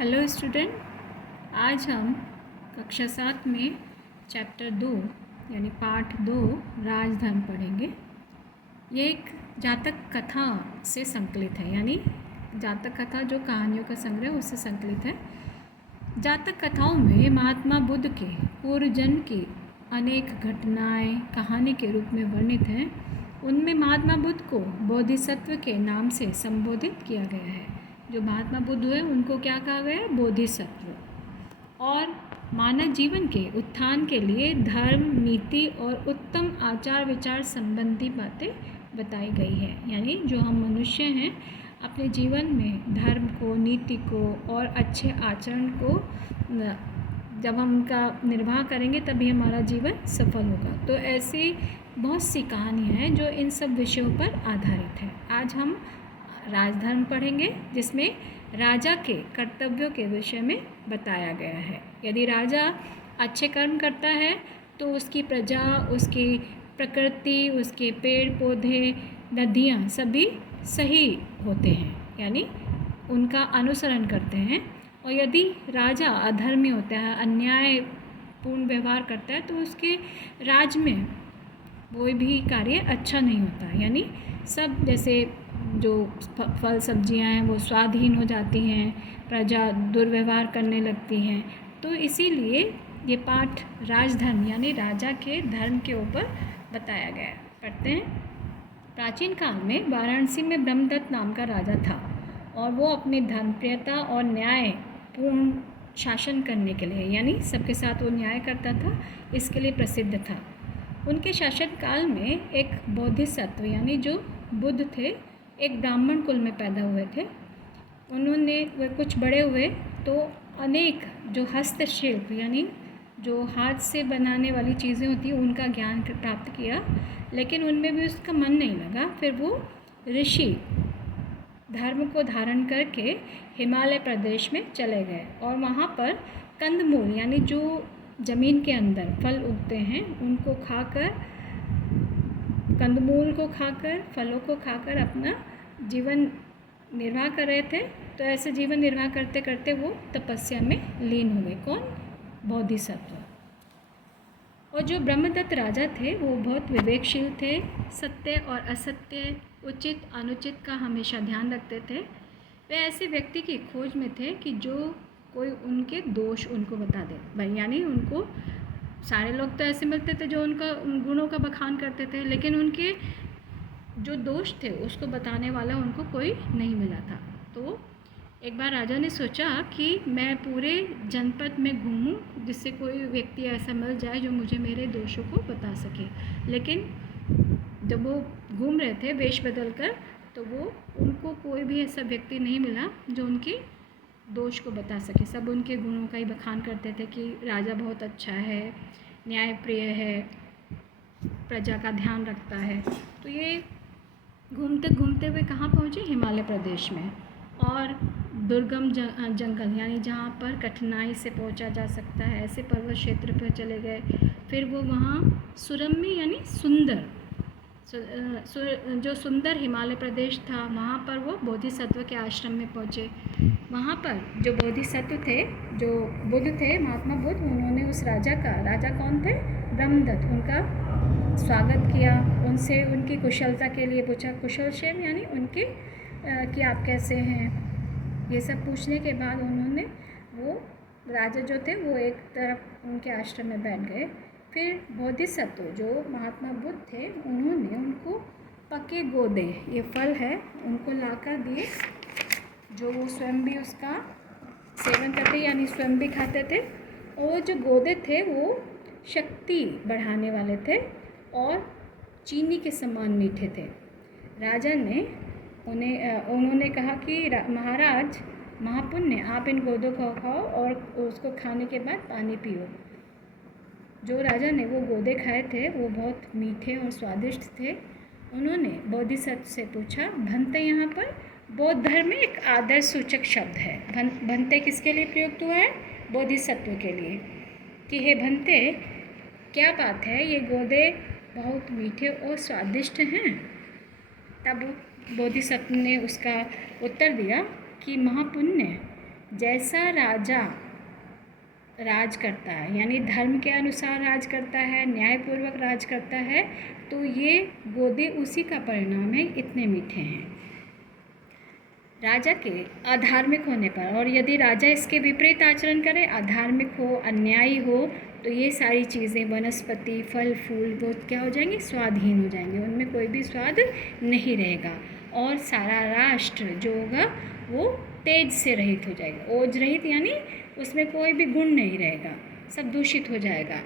Hello student, आज हम कक्षा 7 में चैप्टर 2 यानी पाठ 2 राजधर्म पढ़ेंगे। ये एक जातक कथा से संकलित है, यानी जातक कथा जो कहानियों का संग्रह उससे संकलित है। जातक कथाओं में महात्मा बुद्ध के पूर्व जन्म की अनेक घटनाएं कहानी के रूप में वर्णित हैं। उनमें महात्मा बुद्ध को बोधिसत्व के नाम से संबोधित किया गया है। जो महात्मा बुद्ध हुए उनको क्या कहा गया है? बोधिसत्व। और मानव जीवन के उत्थान के लिए धर्म, नीति और उत्तम आचार विचार संबंधी बातें बताई गई है। यानी जो हम मनुष्य हैं अपने जीवन में धर्म को, नीति को और अच्छे आचरण को जब हम उनका निर्वाह करेंगे तभी हमारा जीवन सफल होगा। तो ऐसी बहुत सी कहानियाँ हैं जो इन सब विषयों पर आधारित है। आज हम राजधर्म पढ़ेंगे जिसमें राजा के कर्तव्यों के विषय में बताया गया है। यदि राजा अच्छे कर्म करता है तो उसकी प्रजा, उसकी प्रकृति, उसके पेड़ पौधे, नदियाँ सभी सही होते हैं, यानी उनका अनुसरण करते हैं। और यदि राजा अधर्मी होता है, अन्यायपूर्ण व्यवहार करता है, तो उसके राज में कोई भी कार्य अच्छा नहीं होता। यानी सब जैसे जो फल सब्जियां हैं वो स्वादहीन हो जाती हैं, प्रजा दुर्व्यवहार करने लगती हैं। तो इसीलिए ये पाठ राजधर्म यानी राजा के धर्म के ऊपर बताया गया है। पढ़ते हैं। प्राचीन काल में वाराणसी में ब्रह्मदत्त नाम का राजा था और वो अपनी धर्मप्रियता और न्यायपूर्ण शासन करने के लिए, यानी सबके साथ वो न्याय करता था, इसके लिए प्रसिद्ध था। उनके शासन काल में एक बोधिसत्व यानी जो बुद्ध थे, एक ब्राह्मण कुल में पैदा हुए थे। उन्होंने वे कुछ बड़े हुए तो अनेक जो हस्तशिल्प यानी जो हाथ से बनाने वाली चीज़ें होती हैं उनका ज्ञान प्राप्त किया, लेकिन उनमें भी उसका मन नहीं लगा। फिर वो ऋषि धर्म को धारण करके हिमालय प्रदेश में चले गए और वहाँ पर कंदमूल यानी जो ज़मीन के अंदर फल उगते हैं उनको खाकर, कंदमूल को खाकर, फलों को खाकर अपना जीवन निर्वाह कर रहे थे। तो ऐसे जीवन निर्वाह करते करते वो तपस्या में लीन हो गए। कौन? बोधिसत्व। और जो ब्रह्मदत्त राजा थे वो बहुत विवेकशील थे, सत्य और असत्य, उचित अनुचित का हमेशा ध्यान रखते थे। वे ऐसे व्यक्ति की खोज में थे कि जो कोई उनके दोष उनको बता दे भाई, यानी उनको सारे लोग तो ऐसे मिलते थे जो उनका गुणों का बखान करते थे, लेकिन उनके जो दोष थे उसको बताने वाला उनको कोई नहीं मिला था। तो एक बार राजा ने सोचा कि मैं पूरे जनपद में घूमूं जिससे कोई व्यक्ति ऐसा मिल जाए जो मुझे मेरे दोषों को बता सके। लेकिन जब वो घूम रहे थे वेश बदल कर, तो वो उनको कोई भी ऐसा व्यक्ति नहीं मिला जो उनके दोष को बता सके। सब उनके गुणों का ही बखान करते थे कि राजा बहुत अच्छा है, न्यायप्रिय है, प्रजा का ध्यान रखता है। तो ये घूमते घूमते हुए कहाँ पहुँचे? हिमालय प्रदेश में। और दुर्गम जंगल यानी जहाँ पर कठिनाई से पहुँचा जा सकता है, ऐसे पर्वत क्षेत्र पर चले गए। फिर वो वहाँ सुरम्य यानी सुंदर जो सुंदर हिमालय प्रदेश था वहाँ पर वो बोधिसत्व के आश्रम में पहुँचे। वहाँ पर जो बोधिसत्व थे, जो बुद्ध थे, महात्मा बुद्ध, उन्होंने उस राजा कौन थे? ब्रह्मदत्त, उनका स्वागत किया। उनसे उनकी कुशलता के लिए पूछा, कुशलक्षेम यानी उनके कि आप कैसे हैं, ये सब पूछने के बाद उन्होंने वो राजा जो थे वो एक तरफ उनके आश्रम में बैठ गए। फिर बोधिसत्व जो महात्मा बुद्ध थे उन्होंने उनको पके गोदे, ये फल है, उनको लाकर दिए, जो वो स्वयं भी उसका सेवन करते यानी स्वयं भी खाते थे। और जो गोदे थे वो शक्ति बढ़ाने वाले थे और चीनी के समान मीठे थे। राजा ने उन्होंने कहा कि महाराज महापुण्य, आप इन गोदों को खाओ और उसको खाने के बाद पानी पियो। जो राजा ने वो गोदे खाए थे वो बहुत मीठे और स्वादिष्ट थे। उन्होंने बोधिसत्व से पूछा, भंते यहाँ पर बौद्ध धर्म में एक आदर्श सूचक शब्द है। भंते किसके लिए प्रयुक्त हुआ है? बोधिसत्व के लिए, कि हे भंते, क्या बात है, ये गोदे बहुत मीठे और स्वादिष्ट हैं। तब बोधिसत्व ने उसका उत्तर दिया कि महापुण्य, जैसा राजा राज करता है, यानी धर्म के अनुसार राज करता है, न्यायपूर्वक राज करता है, तो ये गोदे उसी का परिणाम है, इतने मीठे हैं। राजा के अधार्मिक होने पर, और यदि राजा इसके विपरीत आचरण करे, अधार्मिक हो, अन्यायी हो, तो ये सारी चीज़ें, वनस्पति, फल फूल, वो क्या हो जाएंगी? स्वादहीन हो जाएंगे, उनमें कोई भी स्वाद नहीं रहेगा, और सारा राष्ट्र जो होगा वो तेज से रहित हो जाएगा। ओज रहित यानी उसमें कोई भी गुण नहीं रहेगा, सब दूषित हो जाएगा।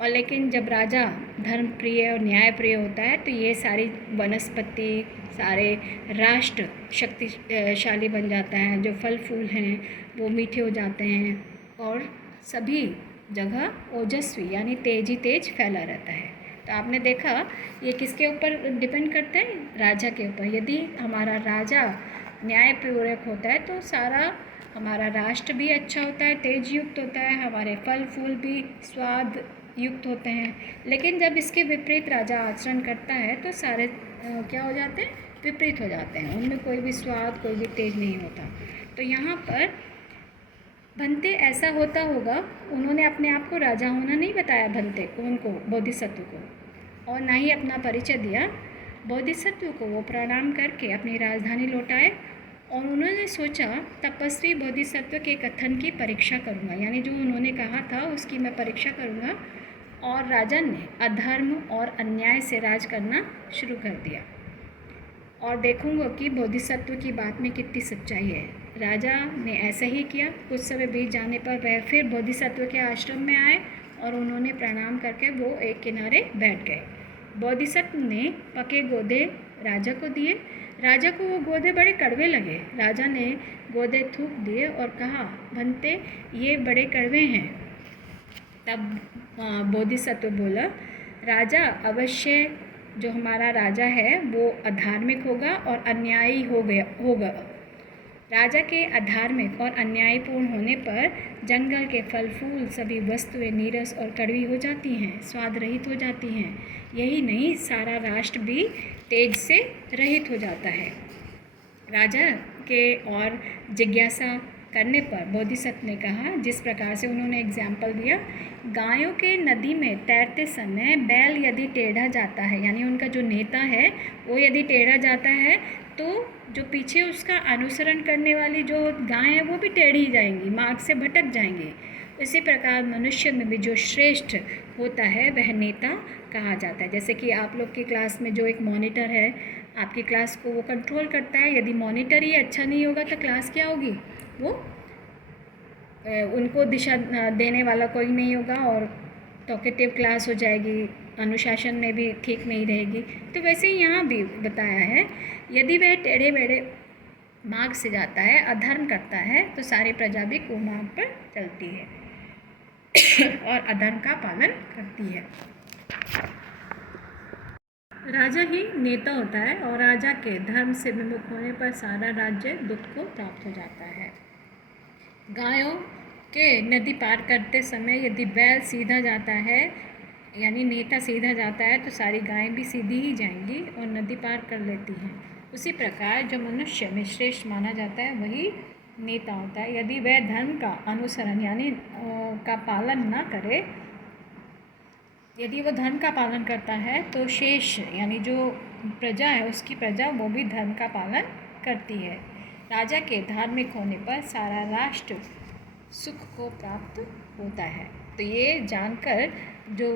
और लेकिन जब राजा धर्म प्रिय और न्याय प्रिय होता है, तो ये सारी वनस्पति, सारे राष्ट्र शक्तिशाली बन जाता है, जो फल फूल हैं वो मीठे हो जाते हैं, और सभी जगह ओजस्वी यानी तेज ही तेज फैला रहता है। तो आपने देखा ये किसके ऊपर डिपेंड करता है? राजा के ऊपर। यदि हमारा राजा न्यायपूर्वक होता है तो सारा हमारा राष्ट्र भी अच्छा होता है, तेज युक्त होता है, हमारे फल फूल भी स्वाद युक्त होते हैं। लेकिन जब इसके विपरीत राजा आचरण करता है तो सारे क्या हो जाते हैं? विपरीत हो जाते हैं, उनमें कोई भी स्वाद, कोई भी तेज नहीं होता। तो यहाँ पर भंते ऐसा होता होगा, उन्होंने अपने आप को राजा होना नहीं बताया भंते को, उनको बोधिसत्व को, और ना ही अपना परिचय दिया। बोधिसत्व को वो प्रणाम करके अपनी राजधानी लौटाए, और उन्होंने सोचा तपस्वी बोधिसत्व के कथन की परीक्षा करूँगा, यानी जो उन्होंने कहा था उसकी मैं परीक्षा करूँगा। और राजा ने अधर्म और अन्याय से राज करना शुरू कर दिया, और देखूँगा कि बोधिसत्व की बात में कितनी सच्चाई है। राजा ने ऐसा ही किया। कुछ समय बीत जाने पर वह फिर बोधिसत्व के आश्रम में आए, और उन्होंने प्रणाम करके वो एक किनारे बैठ गए। बोधिसत्व ने पके गोदे राजा को दिए। राजा को वो गोदे बड़े कड़वे लगे। राजा ने गोदे थूक दिए और कहा, भंते ये बड़े कड़वे हैं। तब बोधिसत्व बोला, राजा अवश्य जो हमारा राजा है वो अधार्मिक होगा और अन्यायी होगा। राजा के अधार्मिक और अन्यायपूर्ण होने पर जंगल के फल फूल सभी वस्तुएं नीरस और कड़वी हो जाती हैं, स्वाद रहित हो जाती हैं। यही नहीं, सारा राष्ट्र भी तेज से रहित हो जाता है। राजा के और जिज्ञासा करने पर बोधिसत्व ने कहा, जिस प्रकार से उन्होंने एग्जाम्पल दिया, गायों के नदी में तैरते समय बैल यदि टेढ़ा जाता है, यानी उनका जो नेता है वो यदि टेढ़ा जाता है, तो जो पीछे उसका अनुसरण करने वाली जो गाय है वो भी टेढ़ी जाएंगी, मार्ग से भटक जाएंगी। इसी प्रकार मनुष्य में भी जो श्रेष्ठ होता है वह नेता कहा जाता है। जैसे कि आप लोग की क्लास में जो एक मॉनिटर है, आपकी क्लास को वो कंट्रोल करता है। यदि मॉनिटर ही अच्छा नहीं होगा तो क्लास क्या होगी? वो उनको दिशा देने वाला कोई नहीं होगा, और टॉकेटिव क्लास हो जाएगी, अनुशासन में भी ठीक नहीं रहेगी। तो वैसे ही यहाँ भी बताया है, यदि वह टेढ़े मेढ़े मार्ग से जाता है, अधर्म करता है, तो सारी प्रजा भी कुमार्ग पर चलती है और अधर्म का पालन करती है। राजा ही नेता होता है, और राजा के धर्म से विमुख होने पर सारा राज्य दुख को प्राप्त हो जाता है। गायों के नदी पार करते समय यदि बैल सीधा जाता है, यानी नेता सीधा जाता है, तो सारी गायें भी सीधी ही जाएंगी और नदी पार कर लेती हैं। उसी प्रकार जो मनुष्य में श्रेष्ठ माना जाता है वही नेता होता है। यदि वह धर्म का अनुसरण यानी का पालन ना करे, यदि वो धर्म का पालन करता है तो शेष यानी जो प्रजा है उसकी प्रजा वो भी धर्म का पालन करती है। राजा के धार्मिक होने पर सारा राष्ट्र सुख को प्राप्त होता है। तो ये जानकर जो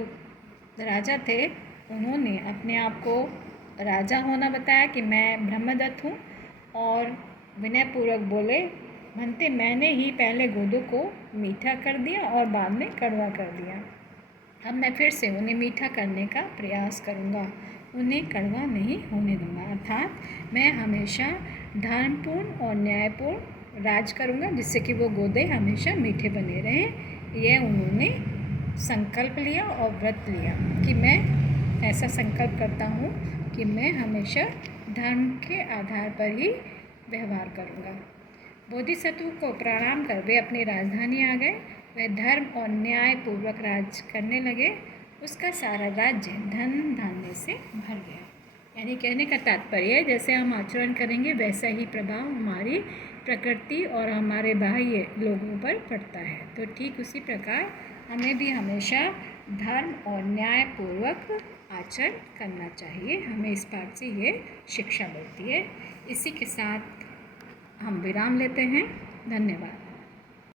राजा थे उन्होंने अपने आप को राजा होना बताया कि मैं ब्रह्मदत्त हूँ, और विनयपूर्वक बोले, भंते मैंने ही पहले गोदों को मीठा कर दिया और बाद में कड़वा कर दिया। अब मैं फिर से उन्हें मीठा करने का प्रयास करूँगा, उन्हें कड़वा नहीं होने दूँगा। अर्थात मैं हमेशा धर्मपूर्ण और न्यायपूर्ण राज करूँगा, जिससे कि वो गोदे हमेशा मीठे बने रहें। यह उन्होंने संकल्प लिया और व्रत लिया कि मैं ऐसा संकल्प करता हूँ कि मैं हमेशा धर्म के आधार पर ही व्यवहार करूँगा। बोधिसत्व को प्रणाम कर वे अपनी राजधानी आ गए। वह धर्म और न्याय पूर्वक राज करने लगे। उसका सारा राज्य धन धान्य से भर गया। यानी कहने का तात्पर्य जैसे हम आचरण करेंगे वैसा ही प्रभाव हमारी प्रकृति और हमारे बाह्य लोगों पर पड़ता है। तो ठीक उसी प्रकार हमें भी हमेशा धर्म और न्यायपूर्वक आचरण करना चाहिए। हमें इस पाठ से ये शिक्षा मिलती है। इसी के साथ हम विराम लेते हैं। धन्यवाद।